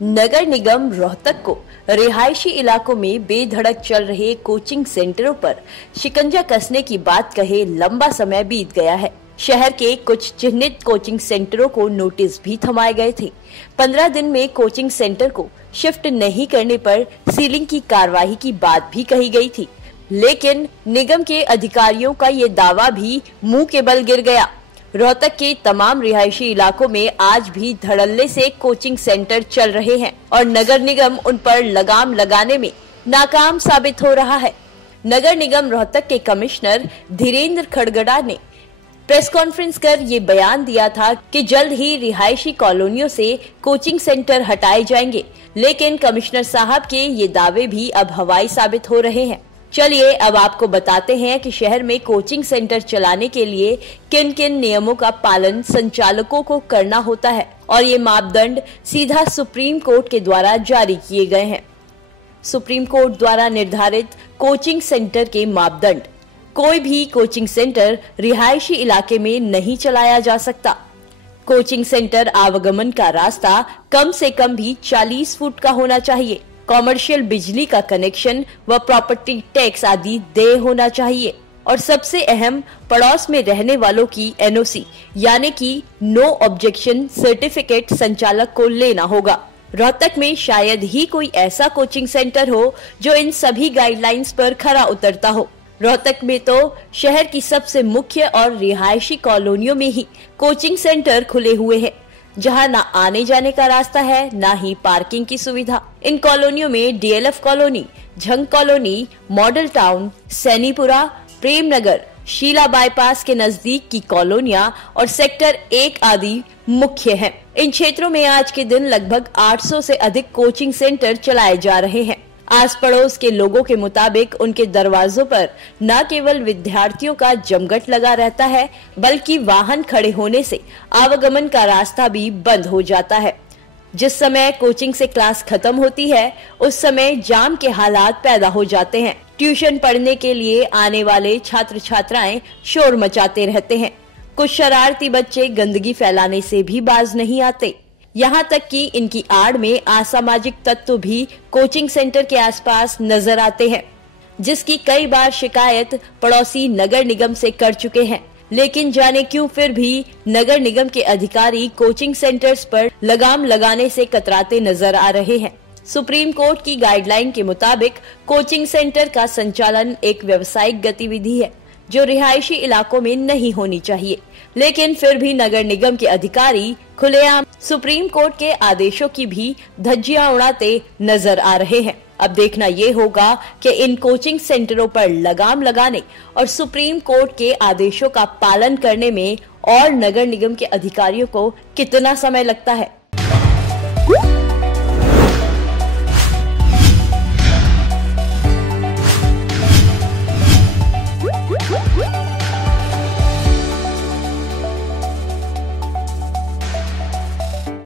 नगर निगम रोहतक को रिहायशी इलाकों में बेधड़क चल रहे कोचिंग सेंटरों पर शिकंजा कसने की बात कहे लंबा समय बीत गया है। शहर के कुछ चिन्हित कोचिंग सेंटरों को नोटिस भी थमाए गए थे। 15 दिन में कोचिंग सेंटर को शिफ्ट नहीं करने पर सीलिंग की कार्रवाई की बात भी कही गई थी, लेकिन निगम के अधिकारियों का ये दावा भी मुंह के बल गिर गया। रोहतक के तमाम रिहायशी इलाकों में आज भी धड़ल्ले से कोचिंग सेंटर चल रहे हैं और नगर निगम उन पर लगाम लगाने में नाकाम साबित हो रहा है। नगर निगम रोहतक के कमिश्नर धीरेन्द्र खड़गड़ा ने प्रेस कॉन्फ्रेंस कर ये बयान दिया था कि जल्द ही रिहायशी कॉलोनियों से कोचिंग सेंटर हटाए जाएंगे, लेकिन कमिश्नर साहब के ये दावे भी अब हवाई साबित हो रहे हैं। चलिए अब आपको बताते हैं कि शहर में कोचिंग सेंटर चलाने के लिए किन किन नियमों का पालन संचालकों को करना होता है और ये मापदंड सीधा सुप्रीम कोर्ट के द्वारा जारी किए गए हैं। सुप्रीम कोर्ट द्वारा निर्धारित कोचिंग सेंटर के मापदंड। कोई भी कोचिंग सेंटर रिहायशी इलाके में नहीं चलाया जा सकता। कोचिंग सेंटर आवागमन का रास्ता कम से कम भी 40 फुट का होना चाहिए। कॉमर्शियल बिजली का कनेक्शन व प्रॉपर्टी टैक्स आदि देय होना चाहिए और सबसे अहम, पड़ोस में रहने वालों की एनओसी यानी कि नो ऑब्जेक्शन सर्टिफिकेट संचालक को लेना होगा। रोहतक में शायद ही कोई ऐसा कोचिंग सेंटर हो जो इन सभी गाइडलाइंस पर खरा उतरता हो। रोहतक में तो शहर की सबसे मुख्य और रिहायशी कॉलोनियों में ही कोचिंग सेंटर खुले हुए हैं, जहां ना आने जाने का रास्ता है, ना ही पार्किंग की सुविधा। इन कॉलोनियों में DLF colony, Jhang colony, model town, Sainipura, Prem Nagar, Sheela bypass के नजदीक की कॉलोनियां और सेक्टर 1 आदि मुख्य हैं। इन क्षेत्रों में आज के दिन लगभग 800 से अधिक कोचिंग सेंटर चलाए जा रहे हैं। आस पड़ोस के लोगों के मुताबिक उनके दरवाजों पर न केवल विद्यार्थियों का जमघट लगा रहता है, बल्कि वाहन खड़े होने से आवागमन का रास्ता भी बंद हो जाता है। जिस समय कोचिंग से क्लास खत्म होती है, उस समय जाम के हालात पैदा हो जाते हैं। ट्यूशन पढ़ने के लिए आने वाले छात्र छात्राएं शोर मचाते रहते हैं। कुछ शरारती बच्चे गंदगी फैलाने से भी बाज नहीं आते। यहाँ तक कि इनकी आड़ में असामाजिक तत्व भी कोचिंग सेंटर के आसपास नजर आते हैं, जिसकी कई बार शिकायत पड़ोसी नगर निगम से कर चुके हैं, लेकिन जाने क्यों फिर भी नगर निगम के अधिकारी कोचिंग सेंटर्स पर लगाम लगाने से कतराते नजर आ रहे हैं। सुप्रीम कोर्ट की गाइडलाइन के मुताबिक कोचिंग सेंटर का संचालन एक व्यावसायिक गतिविधि है जो रिहायशी इलाकों में नहीं होनी चाहिए, लेकिन फिर भी नगर निगम के अधिकारी खुलेआम सुप्रीम कोर्ट के आदेशों की भी धज्जियां उड़ाते नजर आ रहे हैं। अब देखना ये होगा कि इन कोचिंग सेंटरों पर लगाम लगाने और सुप्रीम कोर्ट के आदेशों का पालन करने में और नगर निगम के अधिकारियों को कितना समय लगता है।